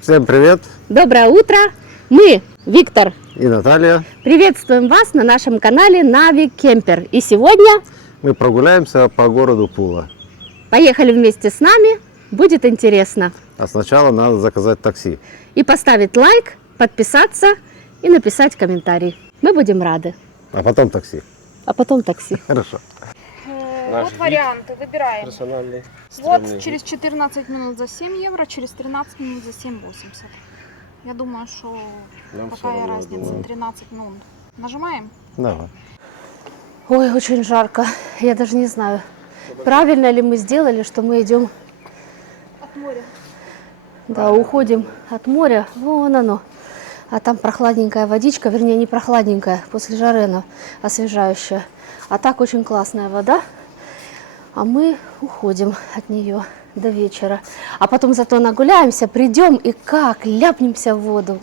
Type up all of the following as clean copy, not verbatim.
Всем привет! Доброе утро! Мы, Виктор И Наталья. Приветствуем вас на нашем канале Нави Кемпер. И сегодня Мы прогуляемся по городу Пула. поехали вместе с нами, будет интересно. А сначала надо заказать такси. И поставить лайк, подписаться и написать комментарий. Мы будем рады. А потом такси. А потом такси. Хорошо. Вот варианты, выбираем. Персональный. Вот через 14 минут за 7 евро, через 13 минут за 7,80. Я думаю, что Нам всё какая равно, разница, думаю. 13 минут. Нажимаем? Давай. Ой, очень жарко. Я даже не знаю, правильно ли мы сделали, что мы идем, От моря. да, уходим от моря. Вон оно. А там прохладненькая водичка, вернее, не прохладненькая, после жары она освежающая. А так очень классная вода. А мы уходим от нее до вечера. А потом зато нагуляемся, придем и как ляпнемся в воду.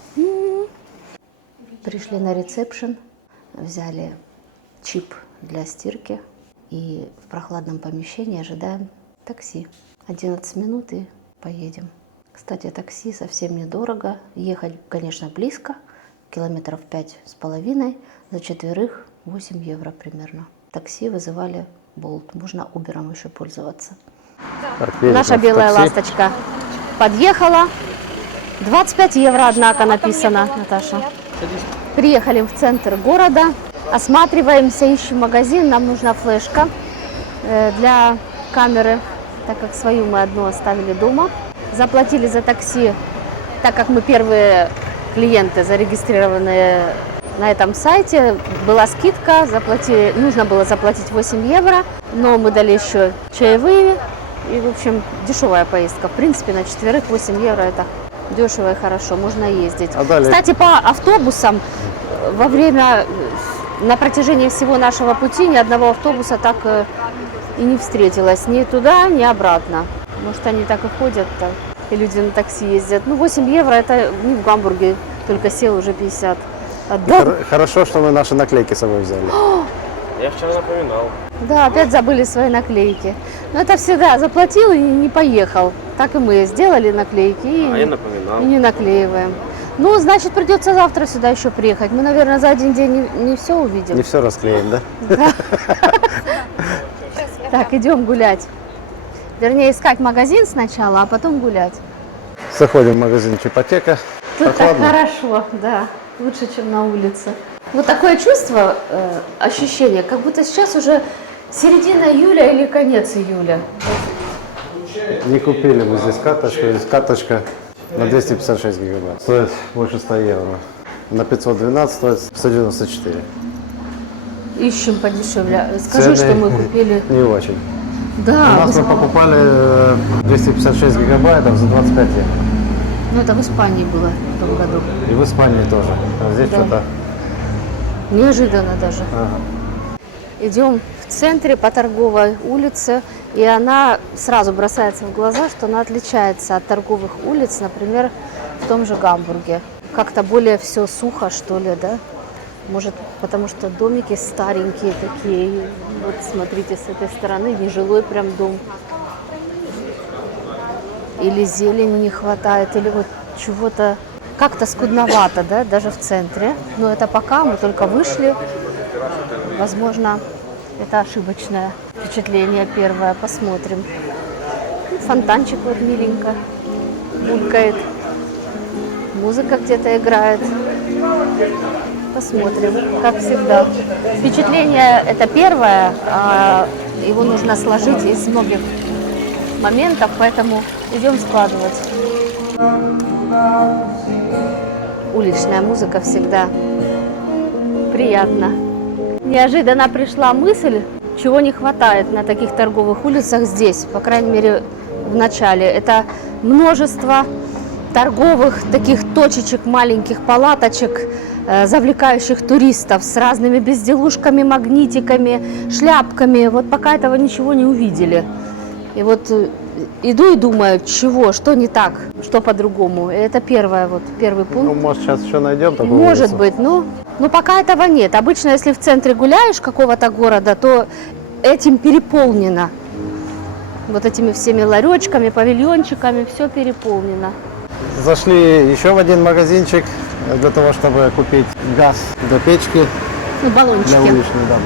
Пришли на ресепшн, взяли чип для стирки. И в прохладном помещении ожидаем такси. 11 минут и поедем. Кстати, такси совсем недорого. Ехать, конечно, близко. Километров 5,5. За четверых 8 евро примерно. Такси вызывали Болт. Можно Убером еще пользоваться. Так, едем Наша в белая такси. ласточка подъехала. 25 евро, однако, написано, Наташа. Приехали в центр города. Осматриваемся, ищем магазин. Нам нужна флешка для камеры, так как свою мы одну оставили дома. Заплатили за такси, так как мы первые клиенты, зарегистрированные на этом сайте. Была скидка, нужно было заплатить 8 евро, но мы дали еще чаевые. И, в общем, дешевая поездка. В принципе, на четверых 8 евро это дешево и хорошо, можно ездить. А далее? Кстати, по автобусам на протяжении всего нашего пути ни одного автобуса так и не встретилось. Ни туда, ни обратно. Может, они так и ходят, так, и люди на такси ездят. Ну, 8 евро, это не в Гамбурге, только сел уже 50. Отдал. Хорошо, что мы наши наклейки с собой взяли. Я вчера напоминал. Да, опять забыли свои наклейки. Но это всегда заплатил и не поехал. Так и мы сделали наклейки А я и напоминал. не наклеиваем. Ну, значит, придется завтра сюда еще приехать. Мы, наверное, за один день не все увидим. Не все расклеим, да? Так, идем гулять. Вернее, искать магазин сначала, а потом гулять. Заходим в магазин Чипотека. Тут так Прохладно. хорошо, да. Лучше, чем на улице. Вот такое чувство, ощущение, как будто сейчас уже середина июля или конец июля. Не купили мы здесь карточку. Здесь карточка на 256 гигабайт. Стоит больше 100 евро. На 512 стоит 194. Ищем подешевле. Скажи, Цены что мы купили. Не очень. Да, У нас мы покупали 256 гигабайтов за 25 евро. ну это в Испании было в том году. И в Испании тоже. А здесь Да. что-то... Неожиданно даже. Ага. Идем в центре по торговой улице, и она сразу бросается в глаза, что она отличается от торговых улиц, например, в том же Гамбурге. Как-то более все сухо, что ли, да? Может, потому что домики старенькие такие. И вот смотрите, с этой стороны нежилой прям дом. Или зелени не хватает, или вот чего-то как-то скудновато, да, даже в центре. Но это пока мы только вышли. Возможно, это ошибочное впечатление первое. Посмотрим. Фонтанчик вот миленько булькает. Музыка где-то играет. Посмотрим, как всегда. Впечатление это первое, а его нужно сложить из многих моментов, поэтому идем складывать. Уличная музыка всегда приятно. Неожиданно пришла мысль, чего не хватает на таких торговых улицах здесь, по крайней мере в начале. Это множество торговых таких точечек, маленьких палаточек, завлекающих туристов с разными безделушками, магнитиками, шляпками. Вот пока этого ничего не увидели. И вот иду и думаю, чего, что не так, что по-другому. Это первый пункт. Ну, может, сейчас еще найдем такую Может улицу. быть, но пока этого нет. Обычно, если в центре гуляешь какого-то города, то этим переполнено. Вот этими всеми ларечками, павильончиками, все переполнено. Зашли еще в один магазинчик для того, чтобы купить газ для печки, Ну, для баллончики. уличной, да,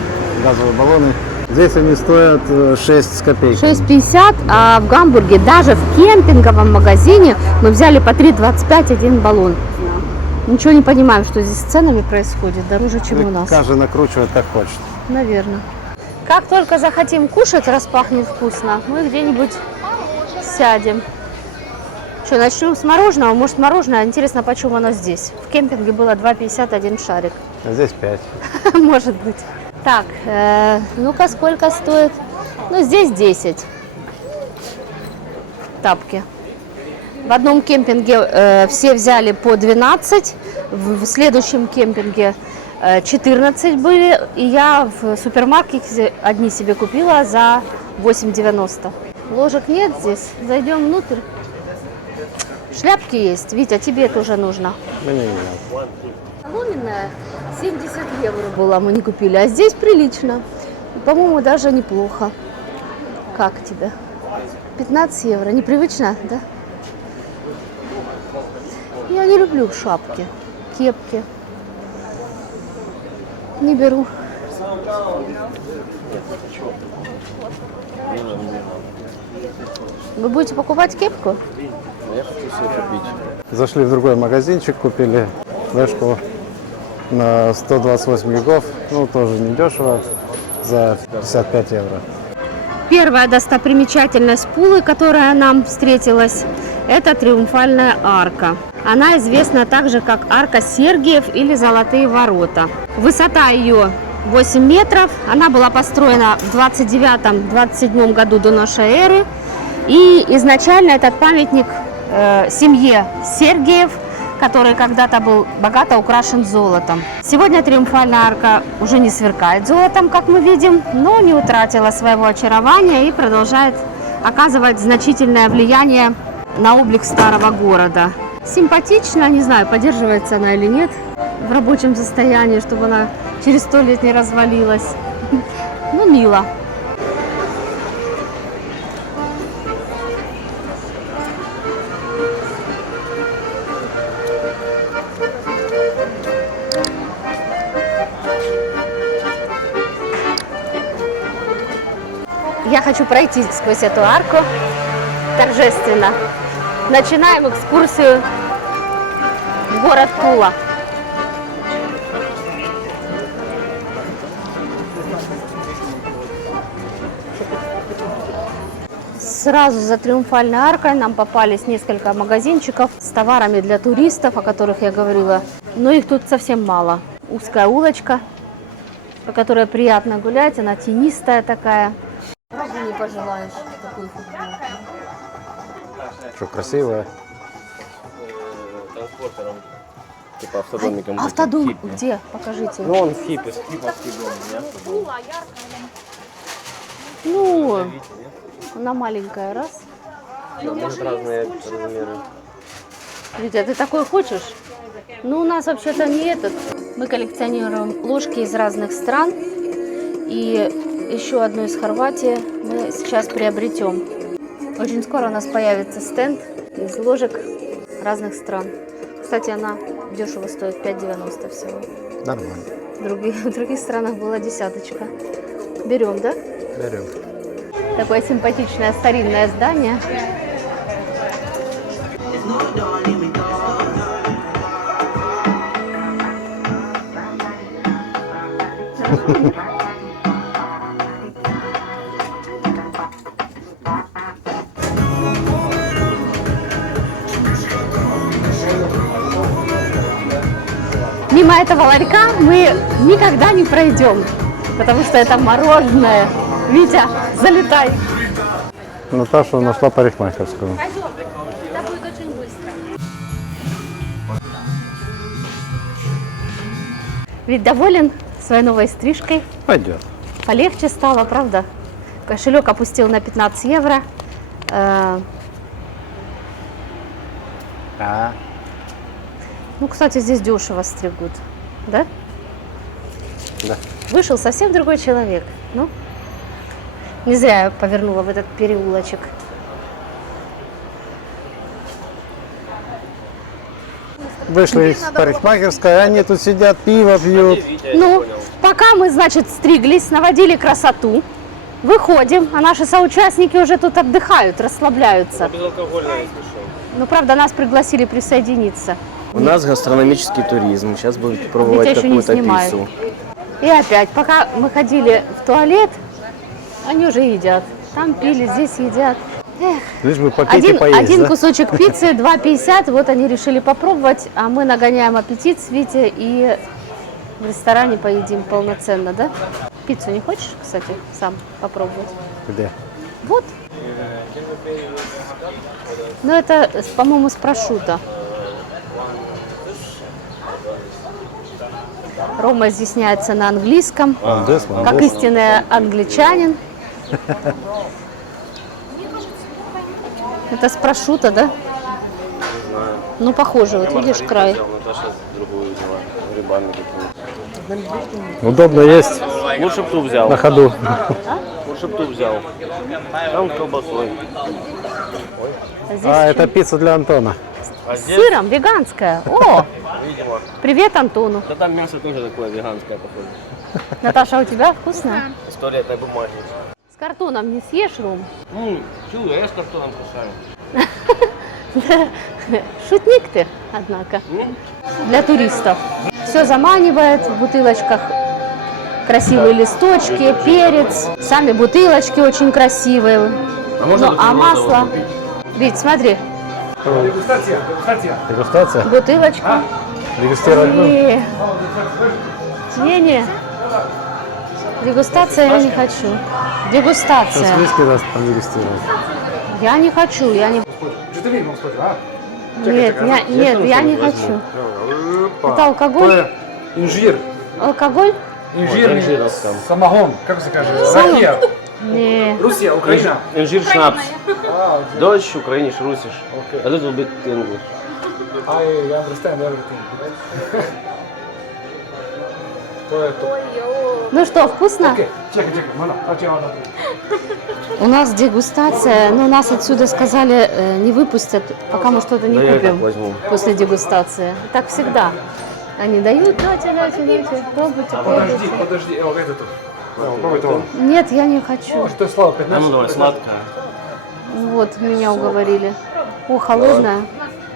газовые баллоны. Здесь они стоят 6 с копейками. 6,50, а в Гамбурге даже в кемпинговом магазине мы взяли по 3,25 один баллон. Ничего не понимаем, что здесь с ценами происходит, дороже, чем у нас. Каждый накручивает как хочет. Наверное. Как только захотим кушать, распахнет вкусно, мы где-нибудь сядем. Что, начнем с мороженого? Может, мороженое? Интересно, почему оно здесь? В кемпинге было 2,50 один шарик. А здесь 5. Может быть. Так, ну-ка, сколько стоит? Ну, здесь 10. Тапки. В одном кемпинге все взяли по 12, в следующем кемпинге 14 были, и я в супермаркете одни себе купила за 8,90. Ложек нет здесь, зайдем внутрь. Шляпки есть, Витя, тебе тоже нужно. Мне не надо. Соломенная 70 евро была, мы не купили, а здесь прилично. По-моему, даже неплохо. Как тебе? 15 евро, непривычно, да? Я не люблю шапки, кепки. Не беру. Вы будете покупать кепку? Я хочу себе купить. Зашли в другой магазинчик, купили флешку на 128 гигов. Ну, тоже недешево, за 55 евро. Первая достопримечательность Пулы, которая нам встретилась, это Триумфальная арка. Она известна также как арка Сергиев или Золотые ворота. Высота ее 8 метров. Она была построена в 29-27 году до нашей эры. И изначально этот памятник семье Сергиев, который когда-то был богато украшен золотом. Сегодня Триумфальная арка уже не сверкает золотом, как мы видим, но не утратила своего очарования и продолжает оказывать значительное влияние на облик старого города. Симпатично, не знаю, поддерживается она или нет в рабочем состоянии, чтобы она через 100 лет не развалилась. Ну, мило. Я хочу пройти сквозь эту арку торжественно. Начинаем экскурсию в город Пула. Сразу за Триумфальной аркой нам попались несколько магазинчиков с товарами для туристов, о которых я говорила. Но их тут совсем мало. Узкая улочка, по которой приятно гулять, она тенистая такая. Разве не пожелаешь такую футболку? Что, красивая? Транспортером. Типа автодомиком. Автодом Хиппи. где? Покажите. Ну, он хиппи, хиповский дом. Не автодом. Ну, она маленькая, раз. Там может разные размеры. Витя, ты такой хочешь? Ну, у нас вообще-то не этот. Мы коллекционируем ложки из разных стран. И еще одну из Хорватии мы сейчас приобретем. Очень скоро у нас появится стенд из ложек разных стран. Кстати, она дешево стоит, 5,90 всего. Нормально. В других странах была десяточка. Берем, да? Берем. Такое симпатичное старинное здание. Мимо этого ларька мы никогда не пройдем, потому что это мороженое. Витя, залетай. Наташа нашла парикмахерскую. Пойдем, это будет очень быстро. Ведь доволен своей новой стрижкой? Пойдет. Полегче стало, правда? Кошелек опустил на 15 евро. Ну, кстати, здесь дешево стригут, да? Да. Вышел совсем другой человек. Ну, не зря я повернула в этот переулочек. Вышли из парикмахерской, они тут сидят, пиво пьют. Ну, пока мы, значит, стриглись, наводили красоту, выходим, а наши соучастники уже тут отдыхают, расслабляются. Безалкогольное, если что. Ну, правда, нас пригласили присоединиться. У нас гастрономический туризм. Сейчас будем пробовать Ведь я еще не какую-то снимаю. пиццу. И опять, пока мы ходили в туалет, они уже едят. Там пили, здесь едят. Эх. Лишь бы попить и поесть, Один да? кусочек пиццы, 2,50. Вот они решили попробовать, а мы нагоняем аппетит с Витей и в ресторане поедим полноценно, да? Пиццу не хочешь, кстати, сам попробовать? Где? Вот. Ну, это, по-моему, с прошутто. Рома изъясняется на английском, Андес, как истинный англичанин. Это с прошутто, да? Ну, похоже, вот видишь край. Наташа другую взяла. Грибами какими-то. Удобно есть Лучше бы ту взял. на ходу. Лучше бы ту взял. Там с колбасой. Здесь А, что? это пицца для Антона. А С здесь, сыром, веганская. О, видимо. привет Антону. Да там мясо тоже такое веганское, походу. Наташа, у тебя вкусно? Из туалетной бумаги. С картоном не съешь, Ром? Чую, я с картоном кусаю. Шутник ты, однако. Для туристов. Все заманивает в бутылочках. Красивые листочки, перец. Сами бутылочки очень красивые. Ну, а масло... Вить, смотри, Дегустация? бутылочка. Дегустировать будем? Не-не. Дегустация я не хочу. Сейчас Дегустация. виски даст подегустировать. Я не хочу, я не... Нет, я не хочу. Это алкоголь? Инжир. Алкоголь? Инжирный инжировском. самогон, как скажешь? Самогон. Ракия. Не. Русия, Украина. Инжир шнапс. Дочь, украиниш, русиш. A little bit English. I understand everything. То это. Ну что, вкусно? Окей, чекай, мана, У нас дегустация, но нас отсюда сказали, не выпустят, пока мы что-то не Да я и так купим возьму. после дегустации. Так всегда. Они дают, дайте, пробуйте, пробуйте. Подожди, вот это тут. Пробуй того. Нет, я не хочу. Что, Слава, А ну давай, сладкое. Вот, меня уговорили. О, холодная.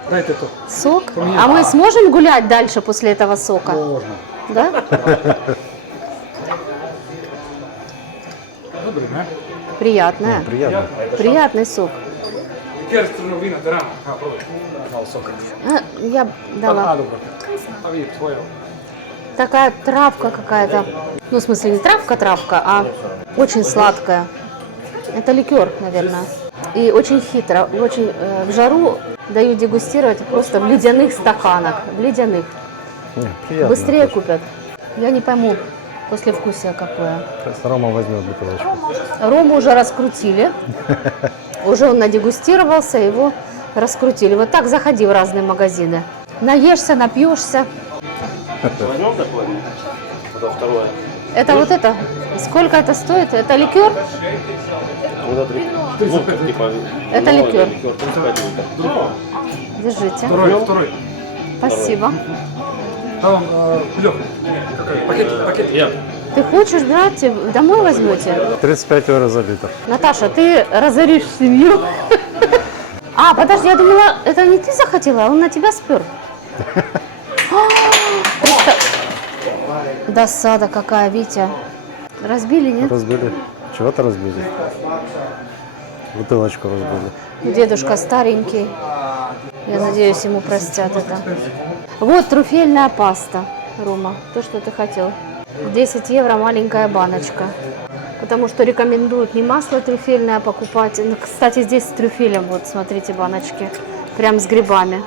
Дай ты тут. Сок? А мы сможем гулять дальше после этого сока? Можно. Да? Добре, не? Приятная. Приятно. Приятный сок. Керстрену вина, терана. Пробуй. Мало сока. Я дала. Добре. А вид, твоє. Такая травка какая-то. Ну, в смысле, не травка, а очень сладкая. Это ликер, наверное. И очень хитро. Очень в жару дают дегустировать просто в ледяных стаканах. В ледяных. Не, приятно. Быстрее купят. Я не пойму послевкусие какое. Сейчас Рома возьмет бутылочку. Рому уже раскрутили. Уже он надегустировался, его раскрутили. Вот так заходи в разные магазины. Наешься, напьешься. Возьмем такое? Это второе. Это вот это. Сколько это стоит? Это ликер? Ну, как, типа, Это ну, ликер. 35 литров. Держите. Второй. Спасибо. Там, Лёх, пакет. Я. Ты хочешь брать? Домой возьмете? 35 евро за литр. Наташа, ты разоришь семью. А, подожди, я думала, это не ты захотела, а он на тебя спер. Досада какая, Витя. Разбили, нет? Разбили. Чего-то разбили. Бутылочку разбили. Дедушка старенький. Я надеюсь, ему простят это. Вот трюфельная паста, Рома. То, что ты хотел. 10 евро маленькая баночка. Потому что рекомендуют не масло трюфельное покупать. Ну, кстати, здесь с трюфелем, вот смотрите, баночки. Прям с грибами.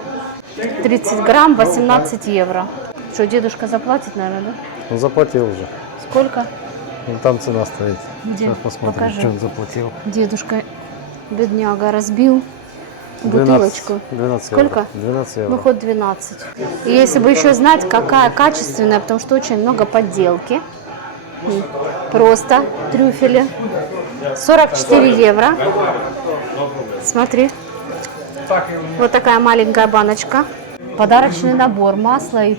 30 грамм, 18 евро. Что, дедушка заплатит, наверное, да? Он заплатил уже. Сколько? Вон там цена стоит. Где? Сейчас посмотрим, Покажи. что он заплатил. Дедушка, бедняга, разбил 12, бутылочку. 12 Сколько? евро. 12 евро. Ну, хоть 12. И если бы еще знать, какая качественная, потому что очень много подделки. Просто трюфели. 44 евро. Смотри. Вот такая маленькая баночка. Подарочный набор, масло и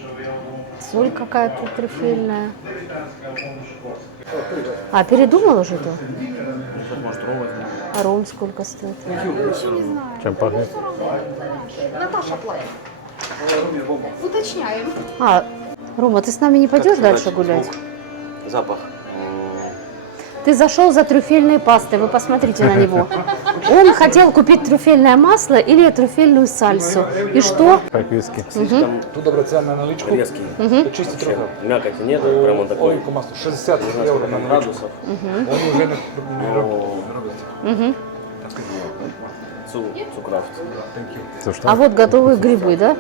соль какая-то трюфельная. А, передумал уже то? Может, ром возьмем? А ром сколько стоит? Чем пахнет? Наташа платит. Уточняем. А, Рома, ты с нами не пойдешь дальше гулять? Запах. Ты зашел за трюфельной пастой, вы посмотрите на него. Он хотел купить трюфельное масло или трюфельную сальсу. И что? Как виски. Тут добра ціна на наличку. Резкий. Чисті трохи. Мякоти нету, прям он такой. Ой, масло. 60 євро на наличку. Градусов. Вони вже не роблять. Цукрафт. Це що? А вот готовые грибы, да?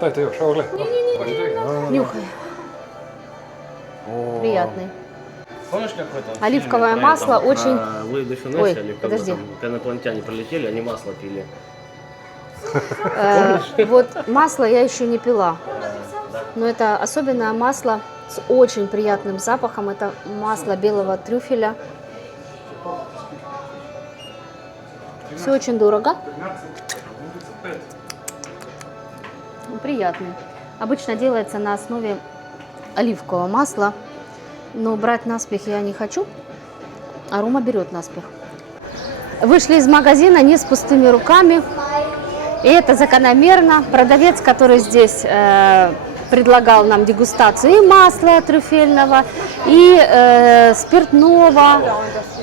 Дайте його, що огле. Нюхай. Приятный. Помнишь, как в этом Оливковое фильме про масло это, очень- про Луи де Фюнеса, Ой, или как подожди. там, когда инопланетяне прилетели, они масло пили. Вот масло я еще не пила. Но это особенное масло с очень приятным запахом. Это масло белого трюфеля. Все очень дорого. Приятный. Обычно делается на основе оливкового масла. Но брать наспех я не хочу. А Рома берет наспех. Вышли из магазина не с пустыми руками. И это закономерно. Продавец, который здесь предлагал нам дегустацию и масла трюфельного, и спиртного,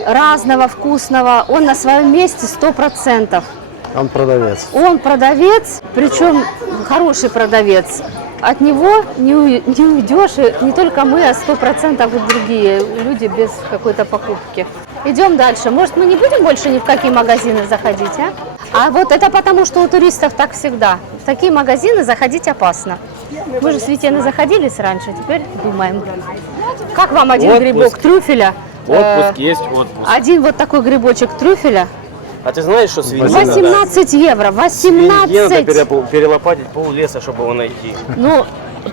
разного вкусного, он на своем месте 100%. Он продавец. Он продавец, причем хороший продавец. От него не уйдешь, и не только мы, а 100% и другие люди без какой-то покупки. Идем дальше. Может, мы не будем больше ни в какие магазины заходить, а? А вот это потому, что у туристов так всегда. В такие магазины заходить опасно. Мы же с Витиной заходились раньше, теперь думаем. Как вам один Отпуск. грибок трюфеля? Отпуск есть отпуск. Один вот такой грибочек трюфеля. А ты знаешь, что свиньина? 18 евро, 18! Надо перелопатить пол леса, чтобы его найти. Ну,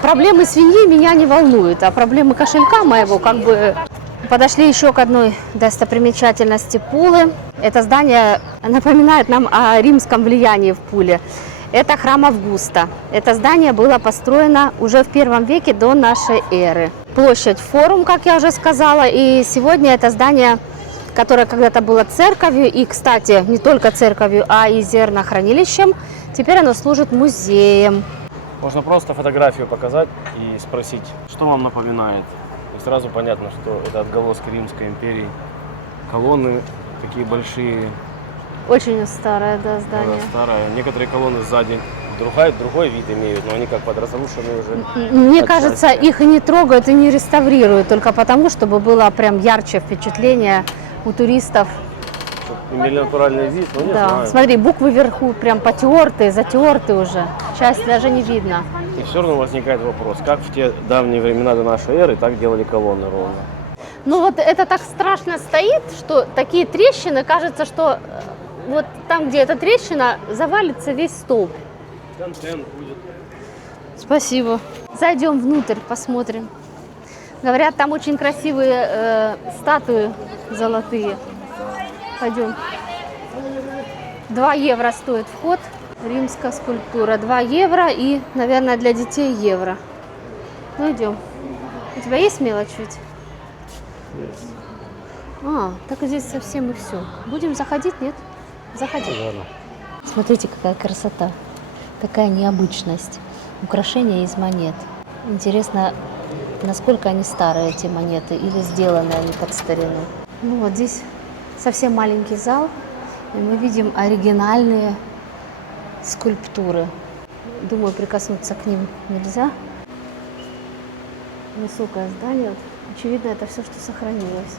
проблемы свиньи меня не волнуют, а проблемы кошелька моего как бы... Подошли еще к одной достопримечательности Пулы. Это здание напоминает нам о римском влиянии в Пуле. Это храм Августа. Это здание было построено уже в 1 веке до нашей эры. Площадь Форум, как я уже сказала, и сегодня это здание, которое когда-то было церковью, и, кстати, не только церковью, а и зернохранилищем, теперь оно служит музеем. Можно просто фотографию показать и спросить, что вам напоминает. И сразу понятно, что это отголоски Римской империи. Колонны такие большие, Очень старое, да, здание. старая. Некоторые колонны сзади другой вид имеют, но они как подразрушенные уже. Мне Отчасти. кажется, их и не трогают, и не реставрируют, только потому, чтобы было прям ярче впечатление у туристов. Имели натуральный вид, но не Да, знаю. смотри, буквы вверху прям потертые, затертые уже. Часть даже не видно. И все равно возникает вопрос, как в те давние времена до нашей эры так делали колонны ровно. Ну вот это так страшно стоит, что такие трещины, кажется, что вот там, где эта трещина, завалится весь столб. Контент будет. Спасибо. Зайдем внутрь, посмотрим. Говорят, там очень красивые статуи золотые. Пойдем. 2 евро стоит вход. Римская скульптура. 2 евро и, наверное, для детей евро. Ну, идем. У тебя есть мелочь ведь? А, так здесь совсем и все. Будем заходить, нет? Заходи. Смотрите, какая красота. Такая необычность. Украшения из монет. Интересно, насколько они старые, эти монеты, или сделаны они под старину. Ну вот здесь совсем маленький зал, и мы видим оригинальные скульптуры. Думаю, прикоснуться к ним нельзя. Высокое здание. Очевидно, это все, что сохранилось.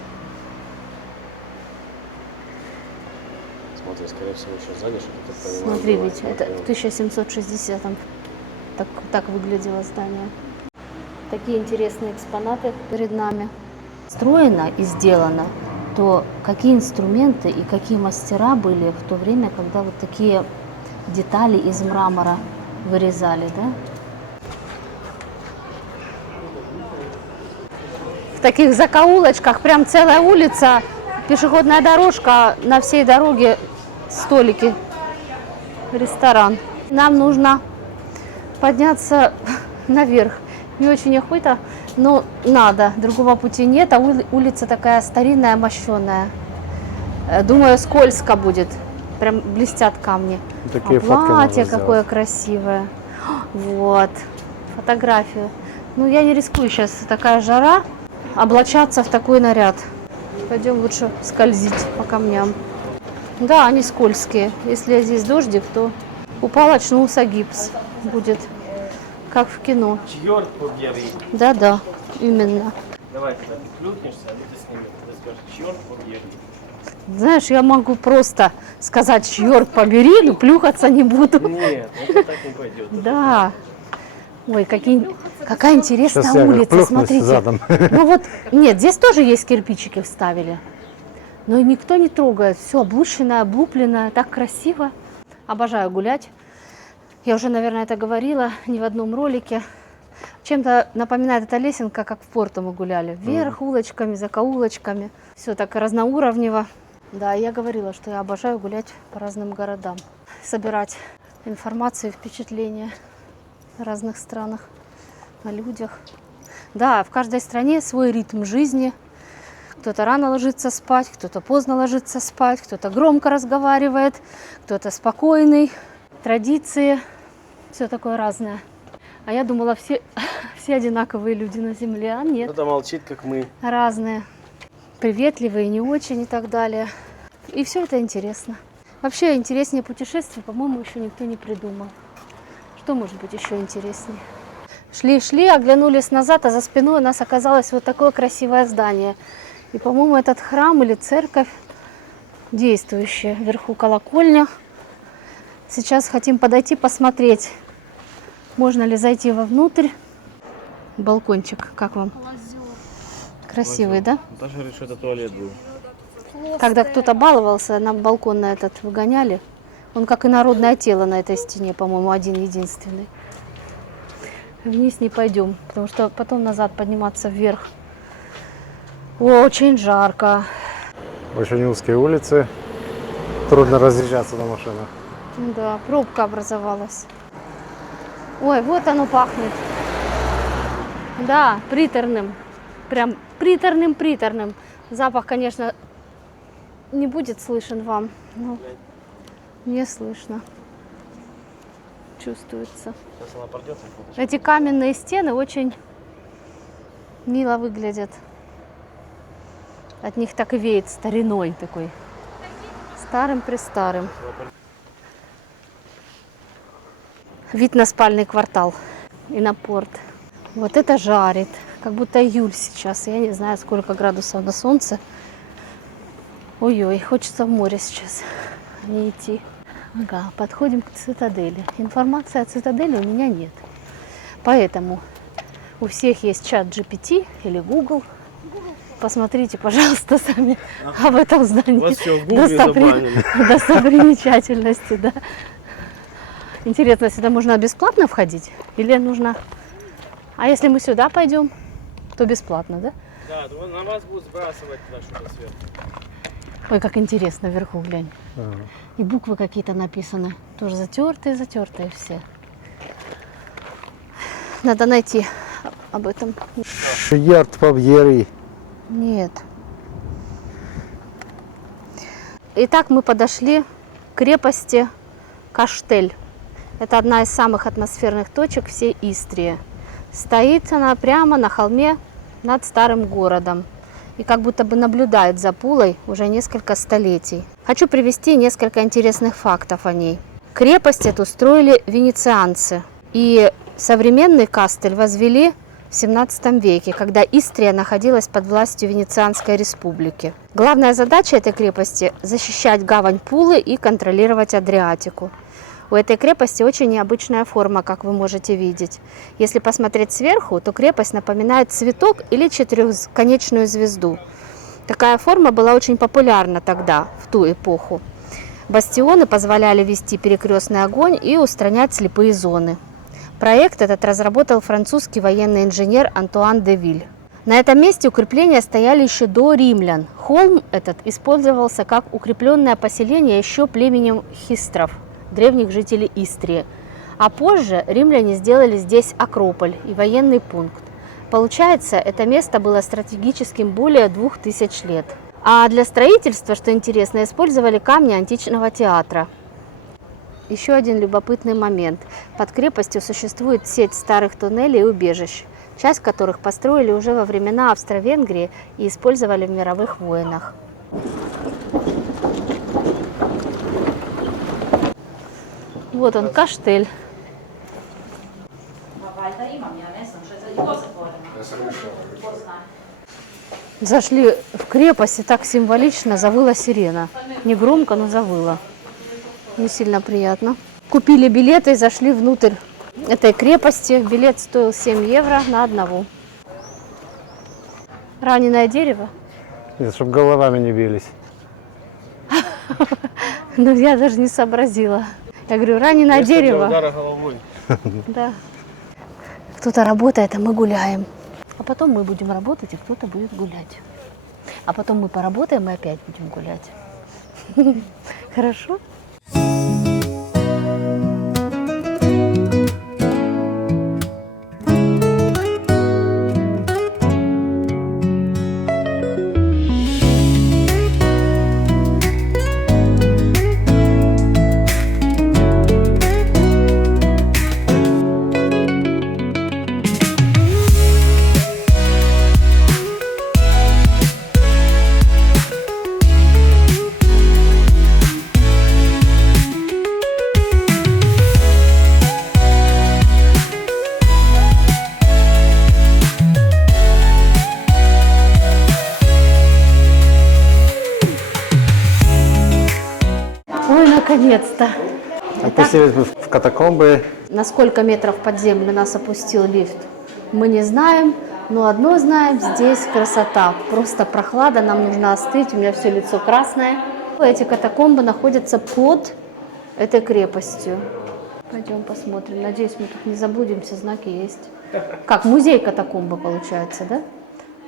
Смотри, скорее всего, еще сзади что-то. Смотри, ведь это в 1760-м так выглядело здание. Такие интересные экспонаты перед нами. Строено и сделано, то какие инструменты и какие мастера были в то время, когда вот такие детали из мрамора вырезали, да? В таких закоулочках прям целая улица, пешеходная дорожка, на всей дороге столики ресторан. Нам нужно подняться наверх. Не очень охота, но надо. Другого пути нет, а улица такая старинная, мощеная. Думаю, скользко будет. Прям блестят камни. Такие А фотки платье можно какое сделать. красивое. Вот. Фотографию. Ну, я не рискую сейчас. Такая жара. Облачаться в такой наряд. Пойдем лучше скользить по камням. Да, они скользкие. Если здесь дождик, то упал, очнулся гипс. Будет как в кино. Черт побери. Да-да, именно. Давай, когда ты плюхнешься, а ты с ними скажешь, черт побери. Знаешь, я могу просто сказать, черт побери, но плюхаться не буду. Нет, это так не пойдет. Да. Ой, какая интересная Сейчас я как улица, плюхнусь смотрите. задом. Ну вот, нет, здесь тоже есть кирпичики вставили. Но никто не трогает. Все облущенное, облупленное, так красиво. Обожаю гулять. Я уже, наверное, это говорила не в одном ролике. Чем-то напоминает эта лесенка, как в Порту мы гуляли. Вверх улочками, закоулочками. Все так разноуровнево. Да, я говорила, что я обожаю гулять по разным городам. Собирать информацию, впечатления о разных странах, о людях. Да, в каждой стране свой ритм жизни. Кто-то рано ложится спать, кто-то поздно ложится спать, кто-то громко разговаривает, кто-то спокойный. Традиции, все такое разное. А я думала, все одинаковые люди на земле, а нет. Кто-то молчит, как мы. Разные. Приветливые, не очень и так далее. И все это интересно. Вообще интереснее путешествий, по-моему, еще никто не придумал. Что может быть еще интереснее? Шли, оглянулись назад, а за спиной у нас оказалось вот такое красивое здание. И, по-моему, этот храм или церковь действующая. Вверху колокольня. Сейчас хотим подойти, посмотреть, можно ли зайти вовнутрь. Балкончик, как вам? Красивый, да? Наташа говорит, что это туалет был. Когда кто-то баловался, на балкон на этот выгоняли. Он как инородное тело на этой стене, по-моему, один-единственный. Вниз не пойдем, потому что потом назад подниматься вверх. Очень жарко. Очень узкие улицы. Трудно разъезжаться на машинах. Да, пробка образовалась. Ой, вот оно пахнет. Да, приторным. Прям приторным. Запах, конечно, не будет слышен вам, но не слышно. Чувствуется. Сейчас она пройдет. Эти каменные стены очень мило выглядят. От них так и веет стариной такой. Старым-престарым. Вид на спальный квартал и на порт. Вот это жарит. Как будто июль сейчас. Я не знаю, сколько градусов на солнце. Ой-ой, хочется в море сейчас, а не идти. Ага, подходим к цитадели. Информации о цитадели у меня нет. Поэтому у всех есть чат GPT или Google. Посмотрите, пожалуйста, сами об этом здании. Вас все в Гугле забанили. Достопримечательности, да. Интересно, сюда можно бесплатно входить? Или нужно... А если мы сюда пойдем, то бесплатно, да? Да, на вас будут сбрасывать туда что-то сверху. Ой, как интересно, вверху глянь. И буквы какие-то написаны. Тоже затертые все. Надо найти об этом. Шиярд Пабьери. Нет. Итак, мы подошли к крепости Каштель. Это одна из самых атмосферных точек всей Истрии. Стоит она прямо на холме над старым городом. И как будто бы наблюдает за Пулой уже несколько столетий. Хочу привести несколько интересных фактов о ней. Крепость эту строили венецианцы. И современный Кастель возвели в 17 веке, когда Истрия находилась под властью Венецианской республики. Главная задача этой крепости – защищать гавань Пулы и контролировать Адриатику. У этой крепости очень необычная форма, как вы можете видеть. Если посмотреть сверху, то крепость напоминает цветок или четырехконечную звезду. Такая форма была очень популярна тогда, в ту эпоху. Бастионы позволяли вести перекрестный огонь и устранять слепые зоны. Проект этот разработал французский военный инженер Антуан де Виль. На этом месте укрепления стояли еще до римлян. Холм этот использовался как укрепленное поселение еще племенем хистров. древних жителей Истрии. А позже римляне сделали здесь Акрополь и военный пункт. Получается, это место было стратегическим более 2000 лет. А для строительства, что интересно, использовали камни античного театра. Еще один любопытный момент. Под крепостью существует сеть старых туннелей и убежищ, часть которых построили уже во времена Австро-Венгрии и использовали в мировых войнах. Вот он, каштель. Зашли в крепость, и так символично завыла сирена. Не громко, но завыла. Не сильно приятно. Купили билеты и зашли внутрь этой крепости. Билет стоил 7 евро на одного. Раненое дерево? Нет, чтобы головами не бились. Ну, я даже не сообразила. Я говорю, раненое Место для дерево. удара головой. Да. Кто-то работает, а мы гуляем. А потом мы будем работать, и кто-то будет гулять. А потом мы поработаем и опять будем гулять. Хорошо? Ой, наконец-то. Опустились мы в катакомбы. На сколько метров под землю нас опустил лифт, мы не знаем. Но одно знаем, здесь красота. Просто прохлада, нам нужно остыть. У меня все лицо красное. Эти катакомбы находятся под этой крепостью. Пойдем посмотрим. Надеюсь, мы тут не заблудимся, знаки есть. Как музей катакомбы получается, да?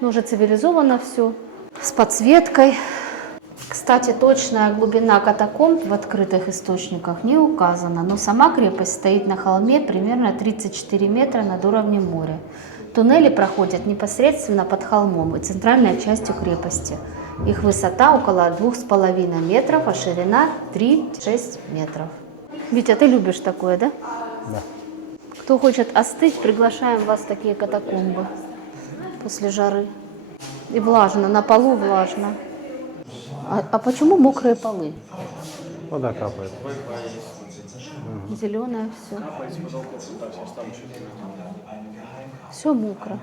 Но уже цивилизованно все. С подсветкой. Кстати, точная глубина катакомб в открытых источниках не указана, но сама крепость стоит на холме примерно 34 метра над уровнем моря. Туннели проходят непосредственно под холмом и центральной частью крепости. Их высота около 2,5 метров, а ширина 3-6 метров. Витя, ты любишь такое, да? Да. Кто хочет остыть, приглашаем вас в такие катакомбы после жары. И влажно, на полу влажно. А почему мокрые полы? Вода капает. Зеленое все. Все мокро.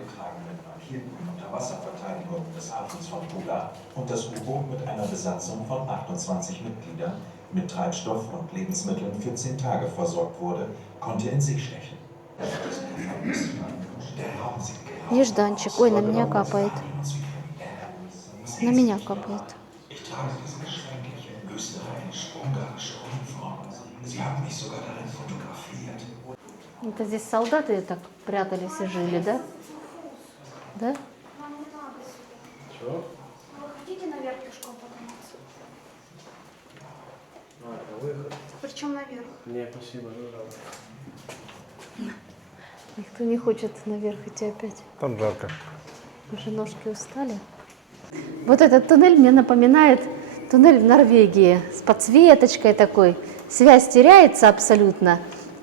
Unter Wasserverteidigung des Hafens von Pula und das U-Boot mit einer Besatzung von 28 Mitgliedern mit Treibstoff und Lebensmitteln für 10 Tage versorgt wurde, konnte in See stechen. Нежданчик. Ой, на меня капает. На меня капает. Ich trage diese schreckliche österreichisch-ungarische Uniform. Sie haben mich sogar darin fotografiert. Это здесь солдаты так прятались и жили, да? Да? Чего? Вы хотите наверх пешком подниматься? Выход. Причем наверх? Не, спасибо, не надо. Никто не хочет наверх идти опять. Там жарко. Уже ножки устали. Вот этот туннель мне напоминает туннель в Норвегии с подсветочкой такой. Связь теряется абсолютно.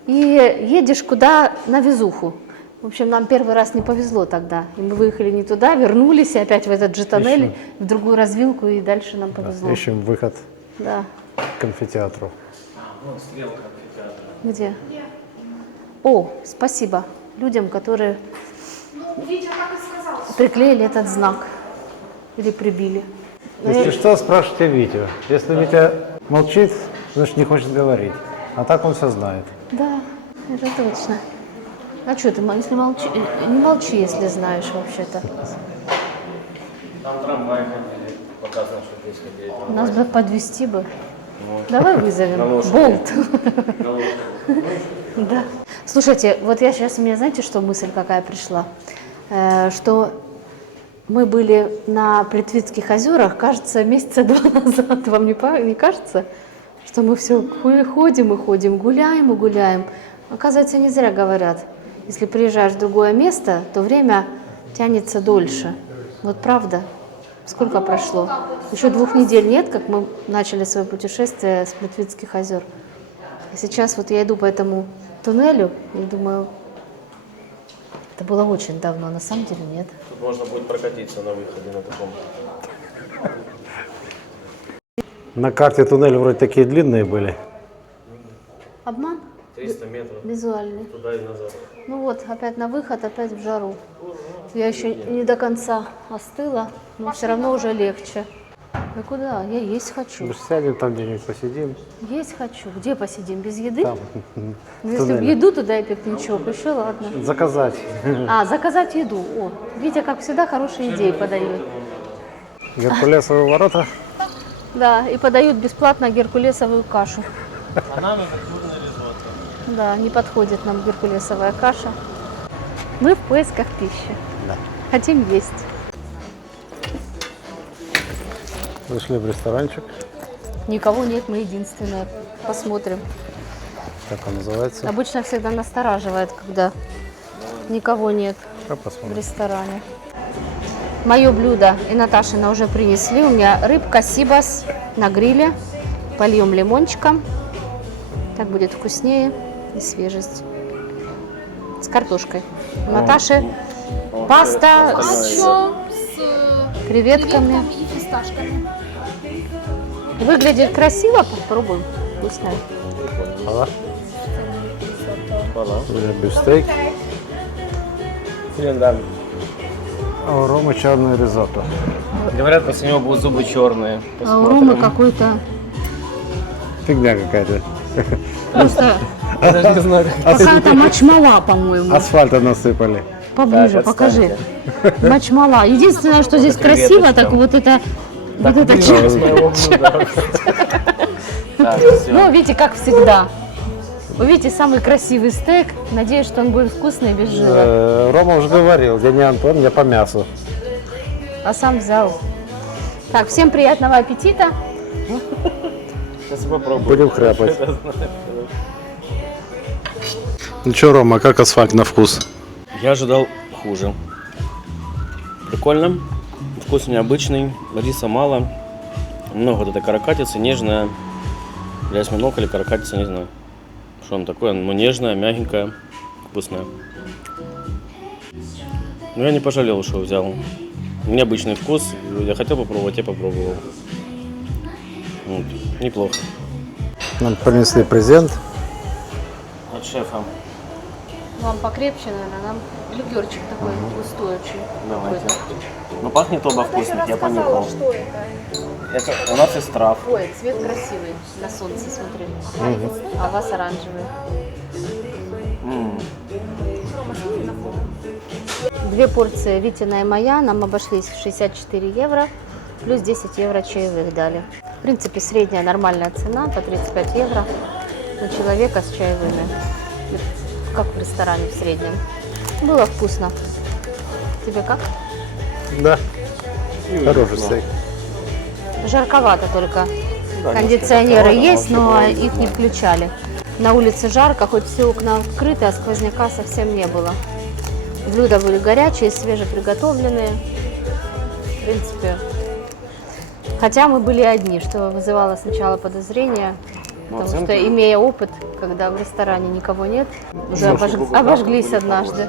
И едешь куда на везуху. В общем, нам первый раз не повезло тогда. И мы выехали не туда, вернулись и опять в этот же тоннель, Ищем. в другую развилку, и дальше нам повезло. Ищем выход Да. к амфитеатру. Вон стрелка амфитеатра. Где? О, спасибо людям, которые Ну, Витя так и сказал. приклеили этот знак. Или прибили. Если что, спрашивайте Витю. Если Витя молчит, значит не хочет говорить. А так он все знает. Да, это точно. А что ты, если молчи, не молчи, если знаешь вообще-то. Там трамвай ходили, показано, что здесь ходили. Нас бы подвезти бы. Давай вызовем На лошади. Болт. На лодке. Да. Слушайте, вот я сейчас, у меня, знаете, что мысль какая пришла? Что мы были на Плитвицких озерах, кажется, месяца 2 назад. Вам не кажется? что мы все ходим и ходим, гуляем и гуляем. Оказывается, не зря говорят, если приезжаешь в другое место, то время тянется дольше. Вот правда. Сколько прошло? Еще 2 недель нет, как мы начали свое путешествие с Плитвицких озер. И сейчас вот я иду по этому туннелю и думаю, это было очень давно, на самом деле нет. Тут можно будет прокатиться на выходе на таком. На карте туннели вроде такие длинные были. Обман 300 метров визуальный. туда и назад. Ну вот, опять на выход, опять в жару. Я еще не до конца остыла, но все равно уже легче. Ну куда? Я есть хочу. Мы сядем там где-нибудь посидим. Есть хочу. Где посидим? Без еды? Там. Ну, если в туннеле. еду туда и пикничок, еще ладно. Заказать. А, заказать еду. О, Витя, как всегда, хорошие идеи подает. Геркулесовые ворота. Да, и подают бесплатно геркулесовую кашу. А нам это курный ризотто. Да, не подходит нам геркулесовая каша. Мы в поисках пищи. Да. Хотим есть. Зашли в ресторанчик. Никого нет, мы единственные. Посмотрим. Как он называется? Обычно всегда настораживает, когда никого нет А в посмотрим. ресторане. Мое блюдо и Наташина уже принесли. У меня рыбка сибас на гриле. Польем лимончиком. Так будет вкуснее и свежесть. С картошкой. У Наташи паста с С креветками. и фисташками. Выглядит красиво, попробуем. Вкусная. Хала. Хала. Бифстейк. А у Ромы черный ризотто. Говорят, после него будут зубы черные. А у Ромы какой-то Фигня какая-то. просто Я даже не знаю. какая-то мочмала, по-моему. Асфальта насыпали. Поближе, Так, покажи. Мочмала. Единственное, что здесь красиво, так вот это часть. Так, все. Ну, видите, как всегда. Вы видите, самый красивый стейк. Надеюсь, что он будет вкусный, без жира. Рома уже говорил, я не Антон, я по мясу. А сам взял. Так, всем приятного аппетита. Сейчас попробуем. Будем хряпать. Ну что, Рома, как асфальт на вкус? Я ожидал хуже. Прикольно. Вкус необычный. Риса мало. Много вот этой каракатицы, нежная. Для осьминога или каракатица, не знаю. Что она такое? Ну, нежная, мягенькая, вкусная. Но я не пожалел, что взял. Необычный вкус. Я хотел попробовать, я попробовал. Вот. Неплохо. Нам принесли презент. От шефа. Вам покрепче, наверное, нам ликерчик такой густой очень. Давайте. какой-то. Ну пахнет оба вкусных, я понюхал. Что это? Это у нас из трав. Ой, цвет красивый. На солнце смотри. А у вас оранжевый. М. 2 порции Витина и моя нам обошлись в 64 евро. Плюс 10 евро чаевых дали. В принципе, средняя нормальная цена по 35 евро на человека с чаевыми. Как в ресторане в среднем. Было вкусно. Тебе как? Да. Хороший стейк. Жарковато только. Кондиционеры есть, но их не включали. На улице жарко, хоть все окна открыты, а сквозняка совсем не было. Блюда были горячие, свежеприготовленные. В принципе, хотя мы были одни, что вызывало сначала подозрения, потому что, имея опыт, когда в ресторане никого нет, уже обожглись однажды.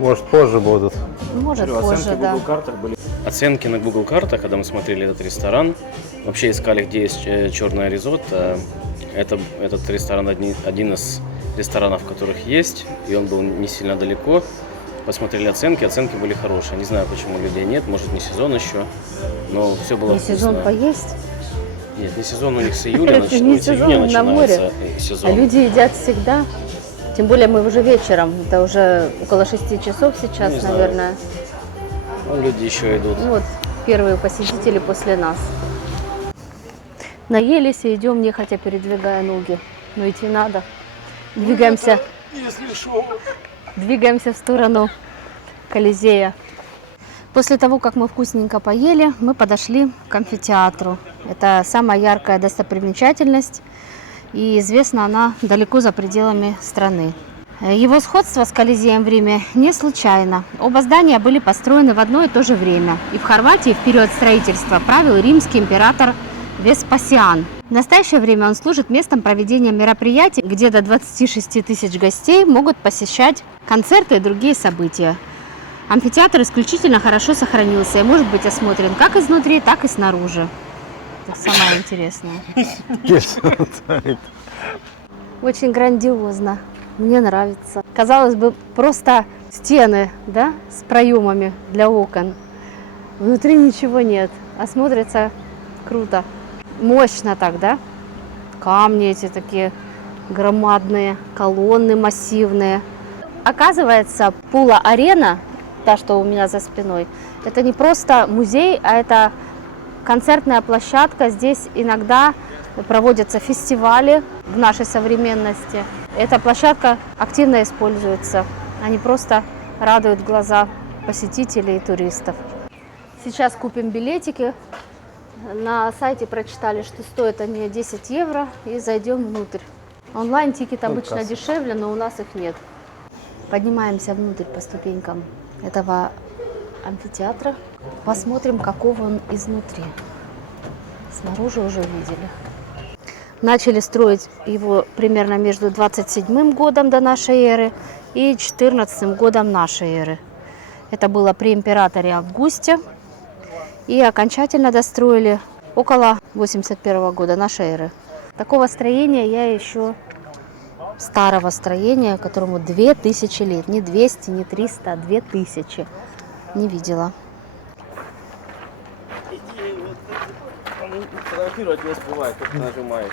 Может, позже будут. Может, позже, да. Оценки на Google картах, когда мы смотрели этот ресторан, вообще искали, где есть черное ризотто. Этот ресторан один из ресторанов, которых есть, и он был не сильно далеко. Посмотрели оценки были хорошие. Не знаю, почему людей нет, может не сезон еще, но все было Не вкусно. сезон поесть, Нет, не сезон, у них с июля, Это не с июня сезон на море. начинается сезон. а люди едят всегда. Тем более мы уже вечером, это уже около 6 часов сейчас, Не знаю. наверное. Ну, люди еще идут. Ну вот, первые посетители после нас. Наелись и идем, нехотя передвигая ноги. Но идти надо. Двигаемся. Двигаемся в сторону Колизея. После того, как мы вкусненько поели, мы подошли к амфитеатру. Это самая яркая достопримечательность, и известна она далеко за пределами страны. Его сходство с Колизеем в Риме не случайно. Оба здания были построены в одно и то же время. И в Хорватии в период строительства правил римский император Веспасиан. В настоящее время он служит местом проведения мероприятий, где до 26 тысяч гостей могут посещать концерты и другие события. Амфитеатр исключительно хорошо сохранился и может быть осмотрен как изнутри, так и снаружи. Это самое интересное. Очень грандиозно. Мне нравится. Казалось бы, просто стены, да, с проемами для окон. Внутри ничего нет, а смотрится круто. Мощно так, да? Камни эти такие громадные, колонны массивные. Оказывается, Пула-арена, та, что у меня за спиной, это не просто музей, а это концертная площадка. Здесь иногда проводятся фестивали в нашей современности. Эта площадка активно используется. Они просто радуют глаза посетителей и туристов. Сейчас купим билетики. На сайте прочитали, что стоят они 10 евро, и зайдем внутрь. Онлайн-тикет обычно дешевле, но у нас их нет. Поднимаемся внутрь по ступенькам этого амфитеатра. Посмотрим, каков он изнутри. Снаружи уже видели. Начали строить его примерно между 27 годом до нашей эры и 14 годом нашей эры. Это было при императоре Августе. И окончательно достроили около 81 года нашей эры. Такого строения я еще, старого строения, которому 2000 лет, не 200, не 300, а 2000, не видела. Фотографировать не успевает, как ты нажимаешь.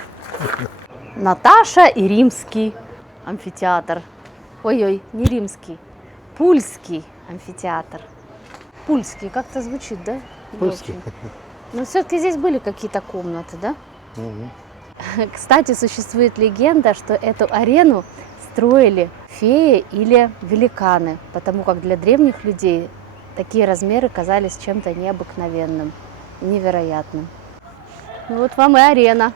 Наташа и римский амфитеатр. Ой-ой, не римский, пульский амфитеатр. Пульский, как-то звучит, да? Пульский. Но все-таки здесь были какие-то комнаты, да? Угу. Кстати, существует легенда, что эту арену строили феи или великаны, потому как для древних людей такие размеры казались чем-то необыкновенным, невероятным. Ну вот вам и арена.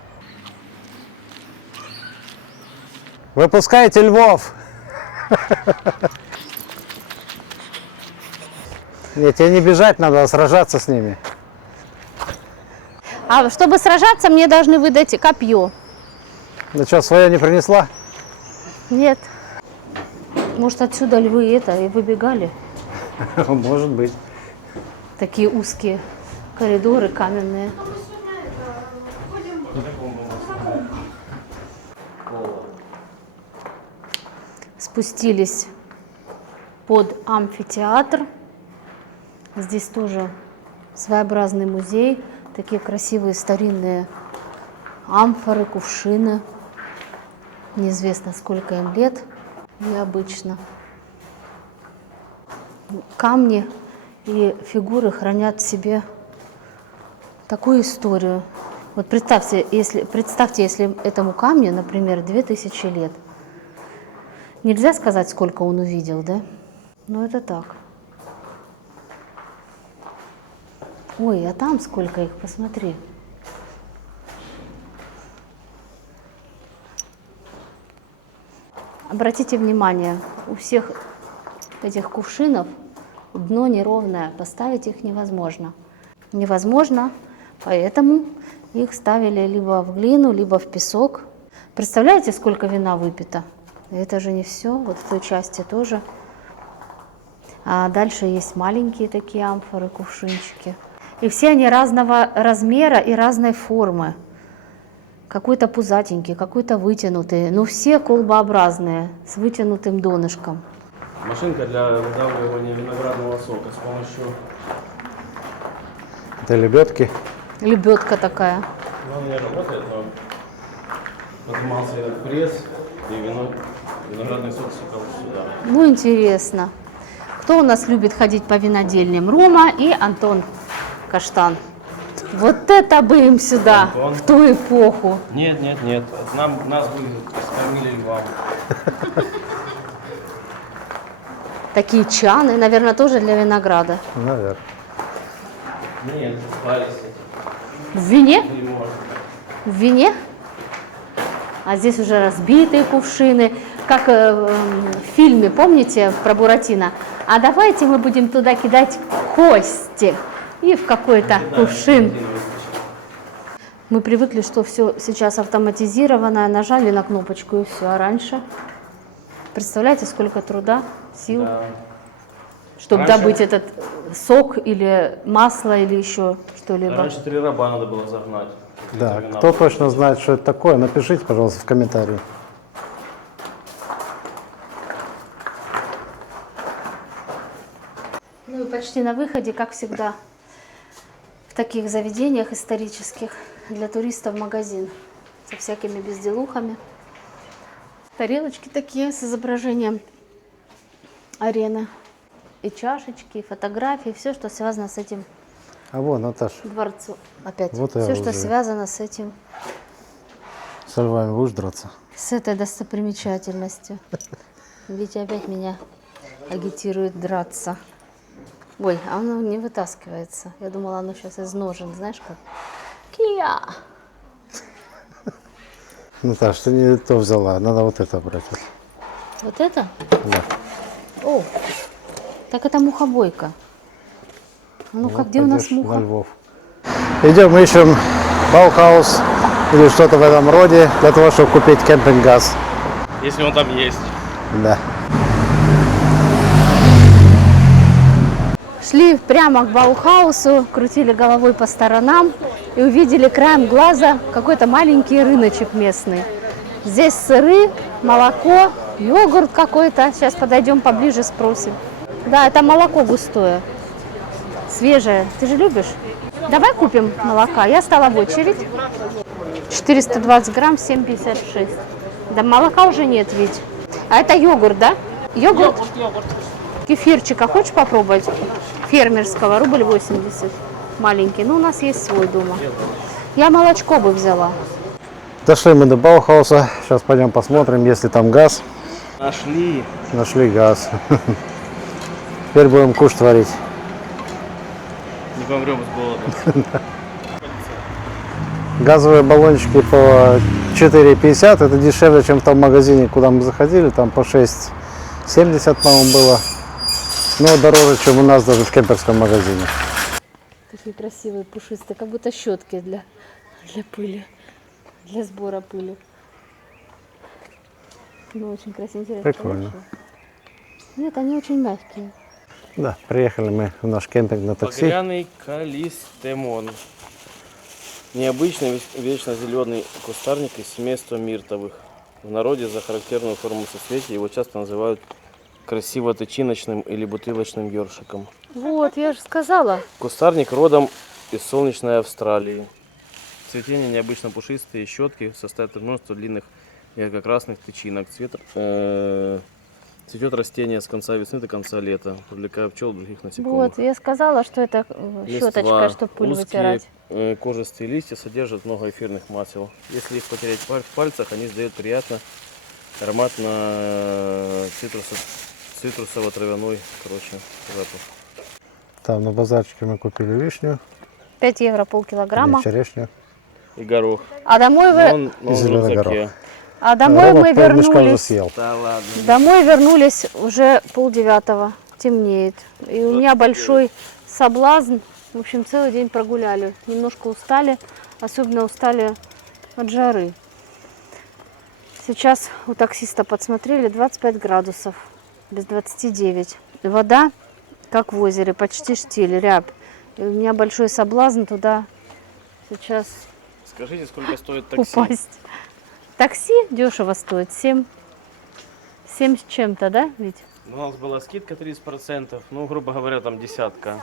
Выпускайте львов! Нет, тебе не бежать надо, а сражаться с ними. А чтобы сражаться, мне должны выдать копье. Ну что, свое не принесла? Нет. Может, отсюда львы и выбегали? Может быть. Такие узкие коридоры каменные. Спустились под амфитеатр. Здесь тоже своеобразный музей. Такие красивые старинные амфоры, кувшины. Неизвестно, сколько им лет. Необычно. Камни и фигуры хранят в себе такую историю. Вот представьте, если этому камню, например, 2000 лет. Нельзя сказать, сколько он увидел, да? Но это так. Ой, а там сколько их, посмотри. Обратите внимание, у всех этих кувшинов дно неровное, поставить их невозможно. Невозможно, поэтому их ставили либо в глину, либо в песок. Представляете, сколько вина выпито? Это же не все, вот в той части тоже. А дальше есть маленькие такие амфоры, кувшинчики. И все они разного размера и разной формы. Какой-то пузатенький, какой-то вытянутый. Но все колбообразные, с вытянутым донышком. Машинка для выдавливания виноградного сока с помощью... Это лебедки. Лебедка такая. Ну, она не работает, но поднимался этот пресс, и виноградный сок стекал сюда. Ну, интересно. Кто у нас любит ходить по винодельням? Рома и Антон Каштан. Вот это бы им сюда, Антон. в ту эпоху. Нет. Нас бы скормили львам. Такие чаны, наверное, тоже для винограда. Наверное. Нет, палец. В вине? Не может. В вине? А здесь уже разбитые кувшины, как в фильме, помните, про Буратино? А давайте мы будем туда кидать кости и в какой-то кувшин. Мы привыкли, что все сейчас автоматизировано, нажали на кнопочку и все. А раньше, представляете, сколько труда, сил, Да. чтобы Раньше- добыть этот сок или масло или еще что-либо. Раньше 3 раба надо было загнать. Да, кто точно знает, что это такое, напишите, пожалуйста, в комментарии. Ну и почти на выходе, как всегда, в таких заведениях исторических для туристов магазин со всякими безделухами. Тарелочки такие с изображением арены. И чашечки, и фотографии, все, что связано с этим А вон, Наташ, дворцом. Опять. Вот я все, что уже. связано с этим, со львами будешь драться? с этой достопримечательностью. Витя опять меня агитирует драться. Ой, а оно не вытаскивается. Я думала, оно сейчас из ножен, знаешь как? Кия! Наташ, ты не то взяла, надо вот это брать. Вот это? Да. О, так это мухобойка. А ну-ка, Вот где у нас пойдешь муха? на Львов. Идем, ищем Баухаус или что-то в этом роде, для того, чтобы купить кемпинг-газ. Если он там есть. Да. Шли прямо к Баухаусу, крутили головой по сторонам и увидели краем глаза какой-то маленький рыночек местный. Здесь сыры, молоко, йогурт какой-то. Сейчас подойдем поближе, спросим. Да, это молоко густое, свежее. Ты же любишь? Давай купим молока. Я стала в очередь. 420 грамм, 7,56. Да молока уже нет ведь. А это йогурт, да? Йогурт? Кефирчика хочешь попробовать? Фермерского, рубль 80. Маленький. Ну, у нас есть свой дома. Я молочко бы взяла. Дошли мы до Баухауса. Сейчас пойдем посмотрим, есть ли там газ. Нашли. Нашли газ. Теперь будем куш творить. Не помрем с голоду. Газовые баллончики по 4,50. Это дешевле, чем в том магазине, куда мы заходили. Там по 6,70, по-моему, было. Но дороже, чем у нас даже в кемперском магазине. Такие красивые, пушистые, как будто щетки для пыли, для сбора пыли. Ну, очень красиво, интересно. Прикольно. Нет, они очень мягкие. Да, приехали мы в наш кемпинг на такси. Багряный калистемон. Необычный вечно зеленый кустарник из семейства миртовых. В народе за характерную форму соцветия его часто называют красиво-тычиночным или бутылочным ёршиком. Вот, я же сказала. Кустарник родом из солнечной Австралии. Цветение необычно пушистые, щетки состоят из множества длинных ярко-красных тычинок. Цветет растение с конца весны до конца лета, привлекая пчел и других насекомых. Вот, я сказала, что это щеточка, чтобы пыль вытирать. Кожистые листья содержат много эфирных масел. Если их потерять в пальцах, они издают приятно аромат на цитрусово-травяной, запах. Там на базарчике мы купили вишню, 5 евро полкилограмма. или черешню. И горох. А домой, Но он в зеленый рюкзаке. домой мы полмешка уже вернулись. съел. Да ладно. Домой вернулись уже 8:30, темнеет. И у меня большой соблазн. В общем, целый день прогуляли. Немножко устали, особенно устали от жары. Сейчас у таксиста подсмотрели 25 градусов, без 29. Вода, как в озере, почти штиль, рябь. И у меня большой соблазн туда сейчас Скажите, сколько стоит такси? упасть. Такси дешево стоит, 7 с чем-то, да, ведь? У нас была скидка 30%, ну, грубо говоря, там десятка.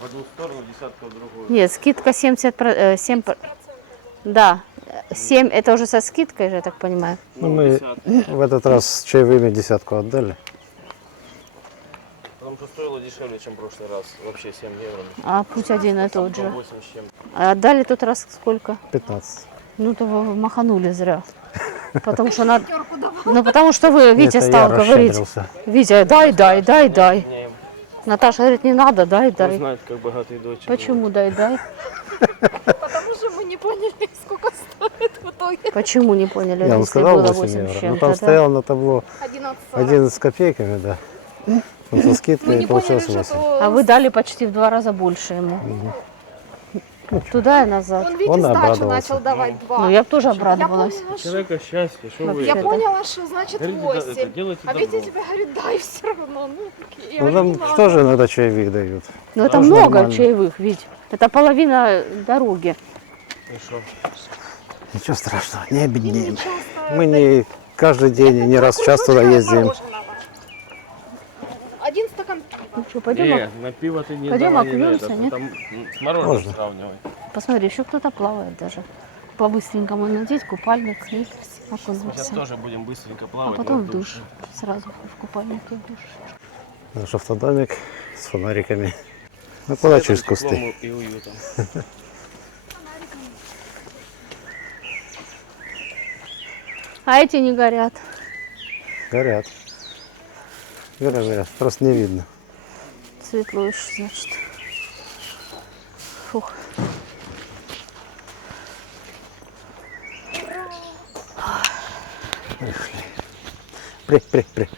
В одну сторону, десятка в другую. Нет, скидка 7, да, 7 это уже со скидкой же, я так понимаю. Ну, мы в этот раз с чаевыми десятку отдали. Потому что стоило дешевле, чем в прошлый раз. Вообще 7 евро. А путь один и тот же. 8 с чем-то. А отдали тот раз сколько? 15. Ну, то вы маханули зря. Потому что надо... Ну, потому что вы, Витя Это стал я говорить. расщедрился. Витя, дай. Не, Наташа говорит, не надо, дай. Знает, как богатые дочери. Почему дай? Потому что мы не поняли, сколько стоит в итоге. Почему не поняли, Я вам если сказал было 8 8 евро. с Ну чем-то, там да? стоял на табло 11,40. 11 с копейками, да. Ну, со Мы скидкой не поняли, получилось что 8. А вы дали почти в 2 раза больше ему. Туда и назад. Он, видите, Он сдачу обрадовался. начал давать 2. Ну, я бы тоже Я обрадовалась. поняла, что, Человека счастье, что вы? я Вообще-то. поняла, что значит Говорите, да, 8. это делайте А Витя добро. тебе говорит, дай все равно. Ну, я Ну говорю, там «Не тоже надо». иногда чаевых дают. Ну, это Тоже много нормально. чаевых, ведь. Это половина дороги. Ну что? Ничего страшного, не обеднеем. Часто Мы не каждый день и не раз в час туда ездим. мороженого. 1 стакан пива. Ну что, пойдем? На пиво ты не Пойдем давай, не окунемся, это, нет? Там с мороженым Можно. сравнивай. Посмотри, еще кто-то плавает даже. По-быстренькому надеть купальник и Сейчас окунуться. тоже будем быстренько А плавать. потом но в душ. Сразу в купальнике в душ. Наш автодомик с фонариками. Ну куда через кусты? Теплом и уютом. А эти не горят. Горят. Горят, просто не видно. Светло еще, значит. Фух.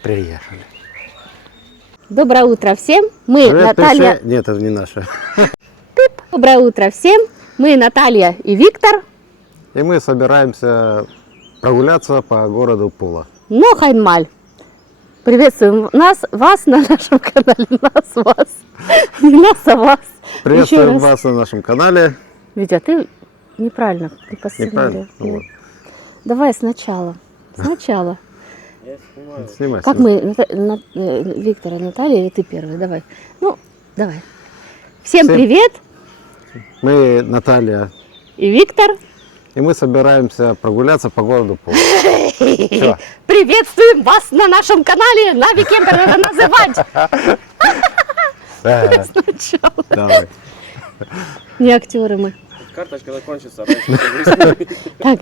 Приехали. Доброе утро всем. Мы Привет, Наталья. Пеше. Нет, это не наша. Доброе утро всем. Мы Наталья и Виктор. И мы собираемся прогуляться по городу Пула. Нохайнмаль. Приветствуем вас на нашем канале. Вас. Не нас, а вас. Еще Приветствуем раз. вас на нашем канале. Витя, ты неправильно посмотрел. Неправильно? Ну вот. Давай сначала. Сначала. Я снимаю. Снимай. Как снимай. мы, Виктор и Наталья, или ты первый? Давай. Ну, давай. Всем Всем- привет. Мы Наталья. И Виктор. И мы собираемся прогуляться по городу Пула. Всё. Приветствуем вас на нашем канале. Нави Кемпер надо называть. Да, Сначала. давай. Не актеры мы. Карточка закончится раньше. Так,